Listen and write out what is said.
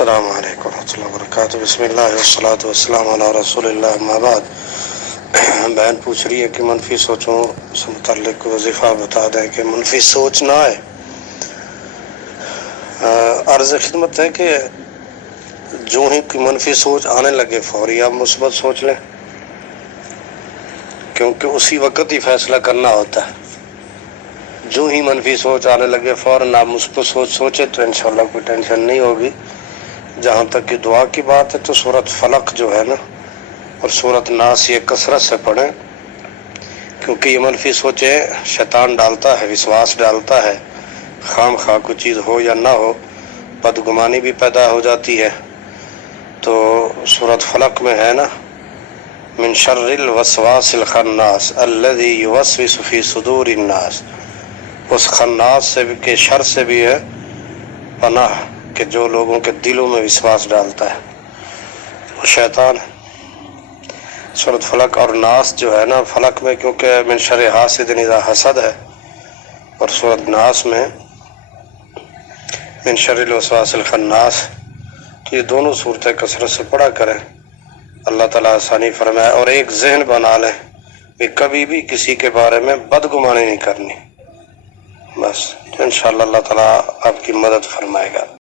السلام علیکم ورحمۃ اللہ وبرکاتہ۔ بسم اللہ والصلاۃ والسلام علی رسول اللہ، اما بعد۔ بہن پوچھ رہی ہے کہ منفی سوچوں سے متعلق وظیفہ بتا دیں کہ منفی سوچ نہ آئے۔ عرض خدمت ہے کہ جو ہی کوئی منفی سوچ آنے لگے فوری آپ مثبت سوچ لیں، کیونکہ اسی وقت ہی فیصلہ کرنا ہوتا ہے۔ جو ہی منفی سوچ آنے لگے فوراً آپ مثبت سوچے تو انشاءاللہ کوئی ٹینشن نہیں ہوگی۔ جہاں تک کہ دعا کی بات ہے تو سورۃ فلق جو ہے نا اور سورۃ ناس یہ کثرت سے پڑھیں، کیونکہ یہ منفی سوچیں شیطان ڈالتا ہے، وسواس ڈالتا ہے، خام خواہ کوئی چیز ہو یا نہ ہو بدگمانی بھی پیدا ہو جاتی ہے۔ تو سورۃ فلق میں ہے نا، من شر الوسواس الخناس الذی یوسوس فی صدور الناس، اس خناس سے بھی کے شر سے بھی ہے پناہ کہ جو لوگوں کے دلوں میں وسواس ڈالتا ہے، وہ شیطان ہے۔ سورۃ فلق اور ناس جو ہے نا، فلق میں کیونکہ من شر حاسد اذا حسد ہے، اور سورۃ ناس میں من شر الوسواس الخناس، تو یہ دونوں صورتیں کثرت سے پڑھا کریں، اللہ تعالیٰ آسانی فرمائے۔ اور ایک ذہن بنا لیں کہ کبھی بھی کسی کے بارے میں بدگمانی نہیں کرنی، بس انشاءاللہ اللہ تعالیٰ آپ کی مدد فرمائے گا۔